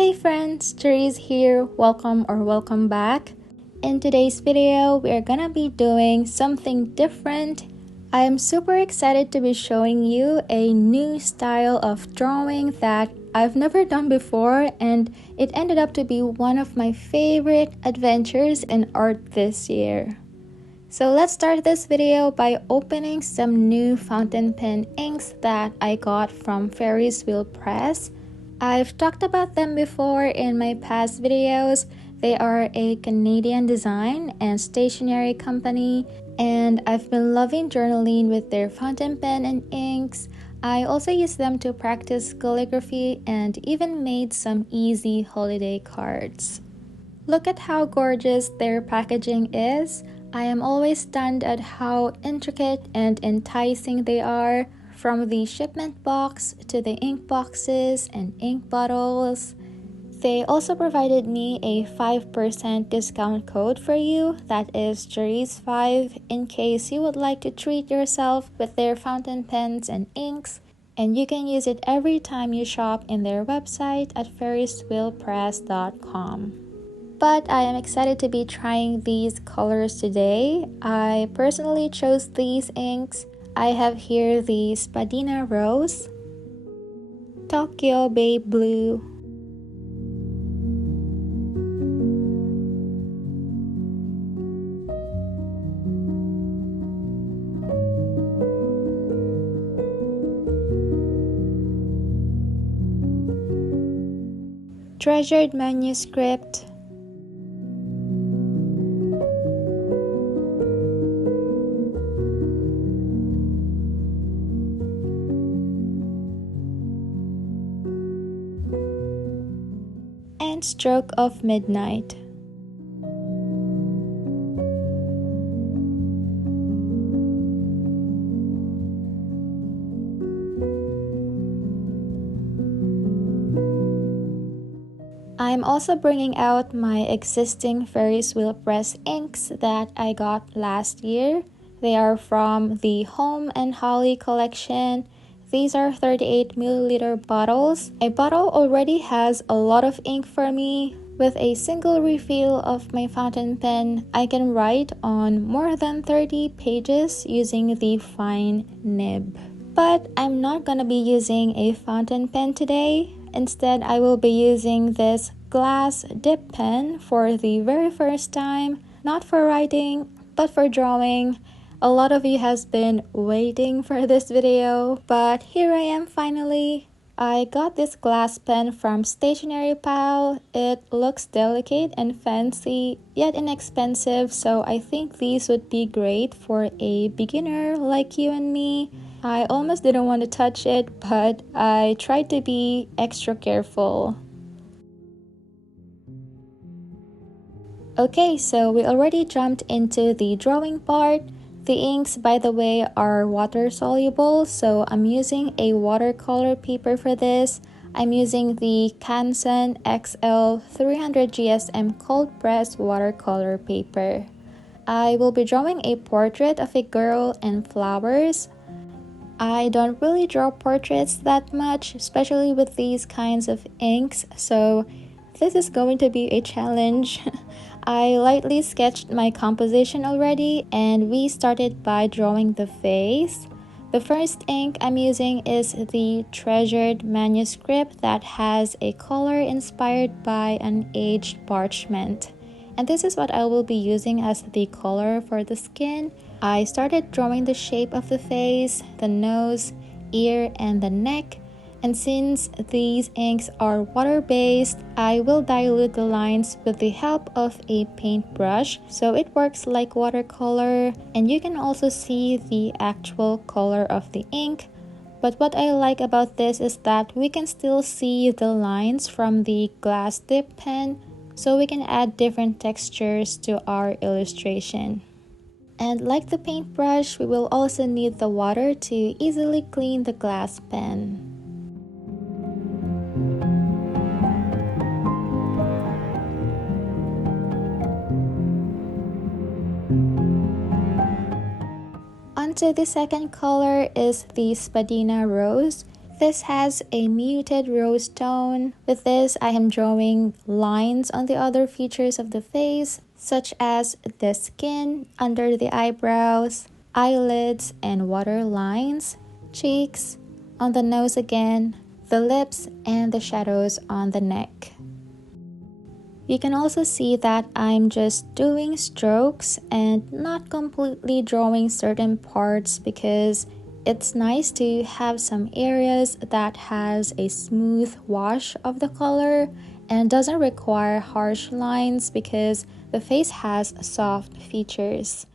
Hey friends, Charizze here. Welcome back. In today's video, we are gonna be doing something different. I am super excited to be showing you a new style of drawing that I've never done before, and it ended up to be one of my favorite adventures in art this year. So let's start this video by opening some new fountain pen inks that I got from Ferris Wheel Press. I've talked about them before in my past videos. They are a Canadian design and stationery company, and I've been loving journaling with their fountain pen and inks. I also use them to practice calligraphy and even made some easy holiday cards. Look at how gorgeous their packaging is. I am always stunned at how intricate and enticing they are. From the shipment box to the ink boxes and ink bottles. They also provided me a 5% discount code for you, that is Charizze5, in case you would like to treat yourself with their fountain pens and inks, and you can use it every time you shop in their website at ferriswheelpress.com. But I am excited to be trying these colors today. I personally chose these inks. I have here the Spadina Rose, Tokyo Bay Blue, Treasured Manuscript, and Stroke of Midnight. I'm also bringing out my existing Ferris Wheel Press inks that I got last year. They are from the Home and Holly collection. These are 38 milliliter bottles. A bottle already has a lot of ink for me. With a single refill of my fountain pen, I can write on more than 30 pages using the fine nib. But I'm not gonna be using a fountain pen today. Instead, I will be using this glass dip pen for the very first time, not for writing, but for drawing. A lot of you has been waiting for this video, but here I am finally. I got this glass pen from Stationery Pal. It looks delicate and fancy, yet inexpensive, so I think these would be great for a beginner like you and me. I almost didn't want to touch it, but I tried to be extra careful. Okay, so we already jumped into the drawing part. The inks, by the way, are water soluble, so I'm using a watercolor paper for this. I'm using the Canson XL 300 GSM cold press watercolor paper. I will be drawing a portrait of a girl and flowers. I don't really draw portraits that much, especially with these kinds of inks, so this is going to be a challenge. I lightly sketched my composition already, and we started by drawing the face. The first ink I'm using is the Treasured Manuscript that has a color inspired by an aged parchment. And this is what I will be using as the color for the skin. I started drawing the shape of the face, the nose, ear, and the neck. And since these inks are water-based, I will dilute the lines with the help of a paintbrush, so it works like watercolor, and you can also see the actual color of the ink. But what I like about this is that we can still see the lines from the glass dip pen, so we can add different textures to our illustration. And like the paintbrush, we will also need the water to easily clean the glass pen. Onto the second color is the Spadina Rose. This has a muted rose tone. With this, I am drawing lines on the other features of the face, such as the skin, under the eyebrows, eyelids, and water lines, cheeks, on the nose again, the lips, and the shadows on the neck. You can also see that I'm just doing strokes and not completely drawing certain parts because it's nice to have some areas that has a smooth wash of the color and doesn't require harsh lines because the face has soft features.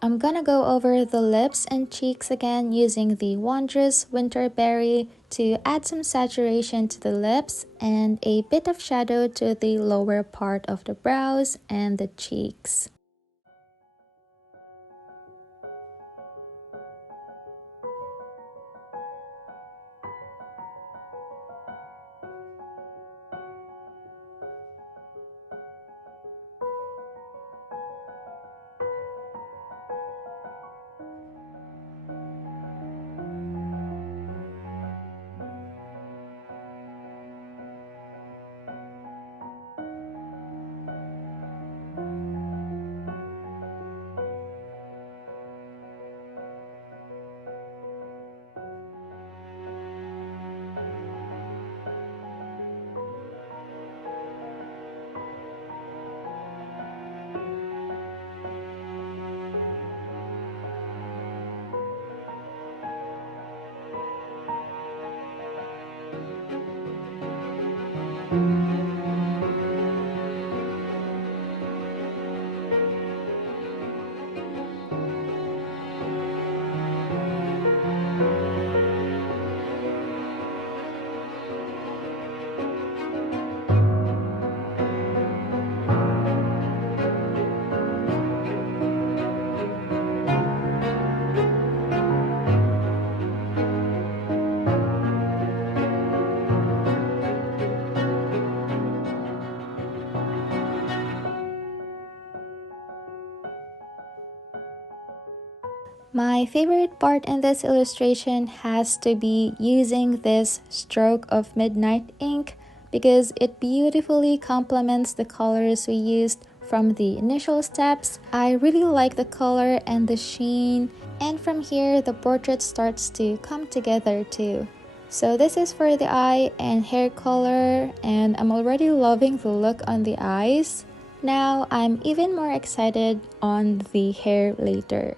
I'm gonna go over the lips and cheeks again using the Wondrous Winter Berry to add some saturation to the lips and a bit of shadow to the lower part of the brows and the cheeks. My favorite part in this illustration has to be using this stroke of midnight ink because it beautifully complements the colors we used from the initial steps. I really like the color and the sheen, and from here the portrait starts to come together too. So this is for the eye and hair color, and I'm already loving the look on the eyes. Now I'm even more excited on the hair later.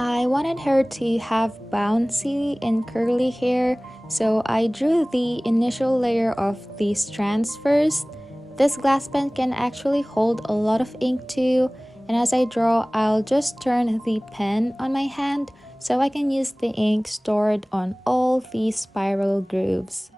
I wanted her to have bouncy and curly hair, so I drew the initial layer of the strands first. This glass pen can actually hold a lot of ink too, and as I draw, I'll just turn the pen on my hand so I can use the ink stored on all the spiral grooves.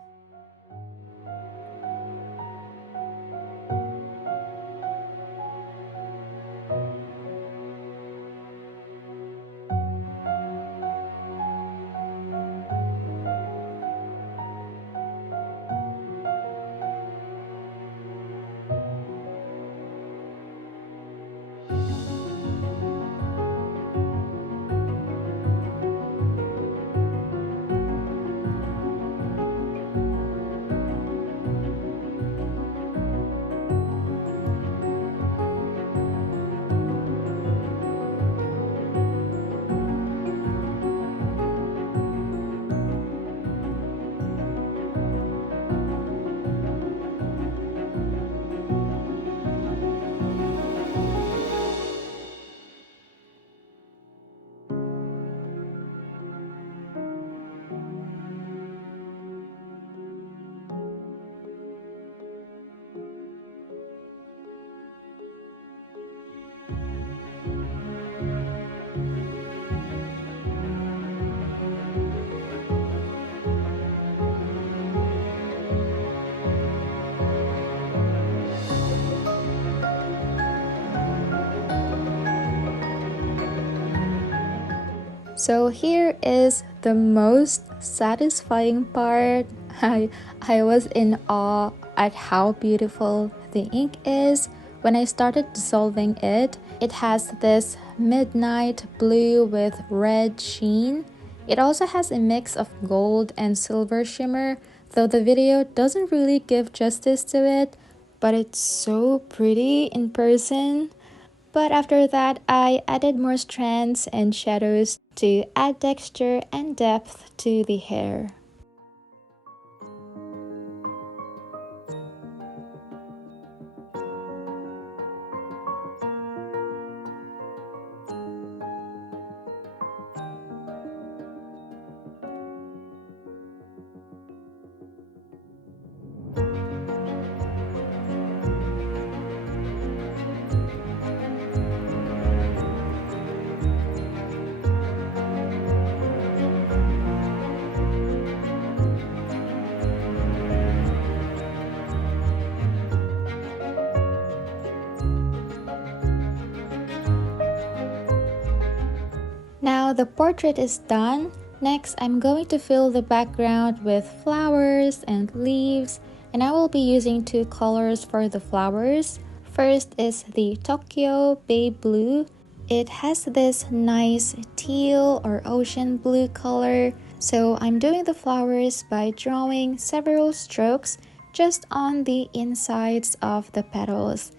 So here is the most satisfying part. I was in awe at how beautiful the ink is. When I started dissolving it, it has this midnight blue with red sheen. It also has a mix of gold and silver shimmer, though the video doesn't really give justice to it, but it's so pretty in person. But after that, I added more strands and shadows to add texture and depth to the hair. Now the portrait is done. Next, I'm going to fill the background with flowers and leaves, and I will be using two colors for the flowers. First is the Tokyo Bay Blue. It has this nice teal or ocean blue color. So I'm doing the flowers by drawing several strokes just on the insides of the petals.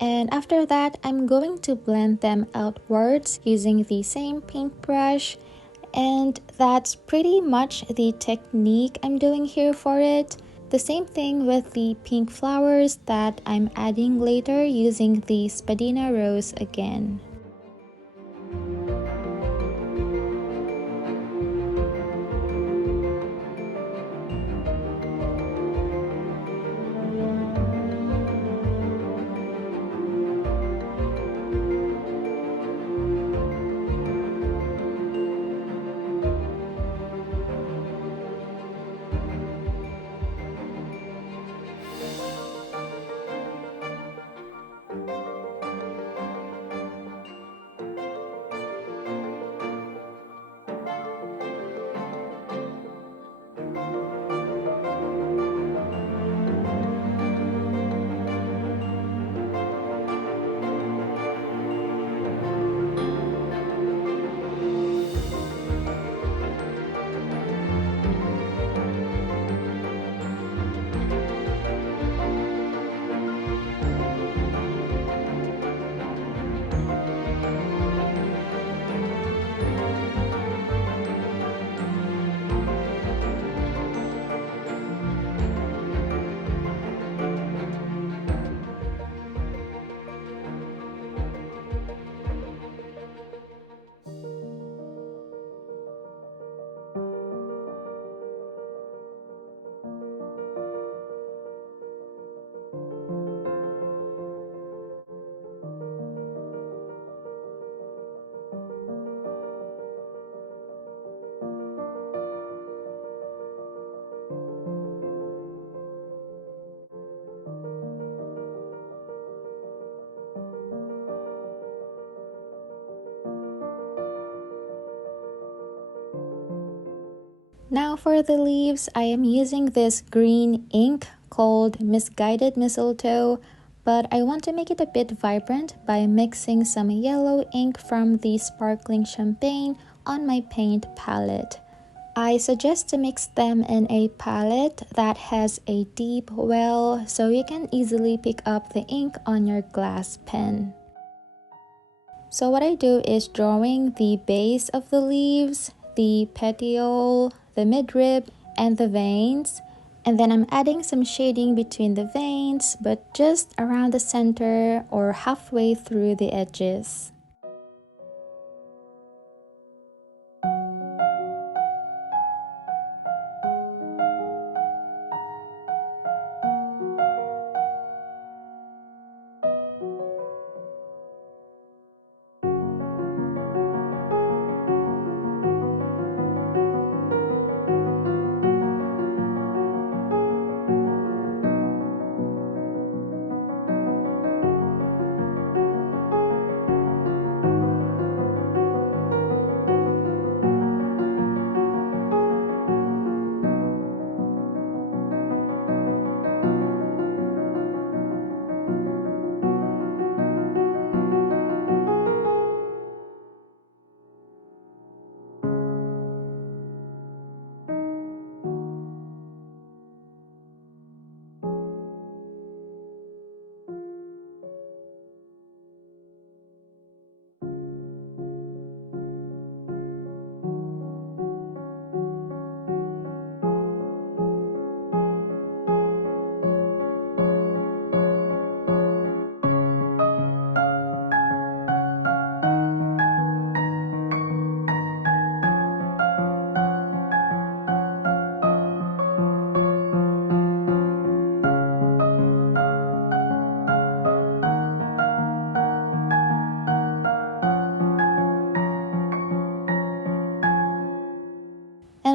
And after that, I'm going to blend them outwards using the same paintbrush. And that's pretty much the technique I'm doing here for it. The same thing with the pink flowers that I'm adding later using the Spadina Rose again. Now for the leaves, I am using this green ink called Misguided Mistletoe, but I want to make it a bit vibrant by mixing some yellow ink from the Sparkling Champagne on my paint palette. I suggest to mix them in a palette that has a deep well so you can easily pick up the ink on your glass pen. So what I do is drawing the base of the leaves, the petiole, the midrib, and the veins. And then I'm adding some shading between the veins, but just around the center or halfway through the edges.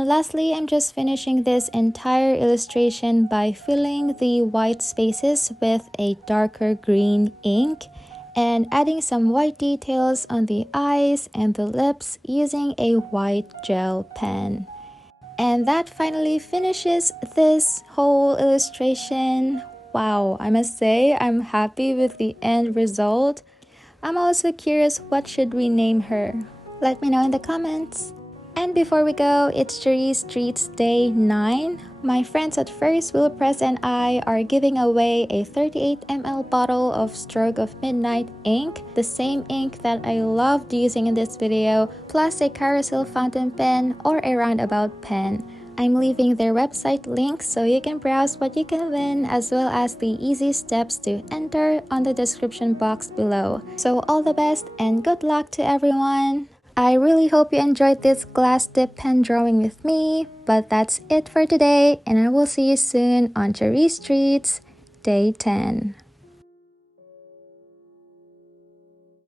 And lastly, I'm just finishing this entire illustration by filling the white spaces with a darker green ink and adding some white details on the eyes and the lips using a white gel pen. And that finally finishes this whole illustration. Wow, I must say I'm happy with the end result. I'm also curious, what should we name her? Let me know in the comments. And before we go, it's Charizze Treats Day 9. My friends at Ferris Wheel Press and I are giving away a 38 ml bottle of Stroke of Midnight ink, the same ink that I loved using in this video, plus a carousel fountain pen or a roundabout pen. I'm leaving their website link so you can browse what you can win, as well as the easy steps to enter on the description box below. So all the best and good luck to everyone! I really hope you enjoyed this glass dip pen drawing with me, but that's it for today, and I will see you soon on Charizze Treats Day 10.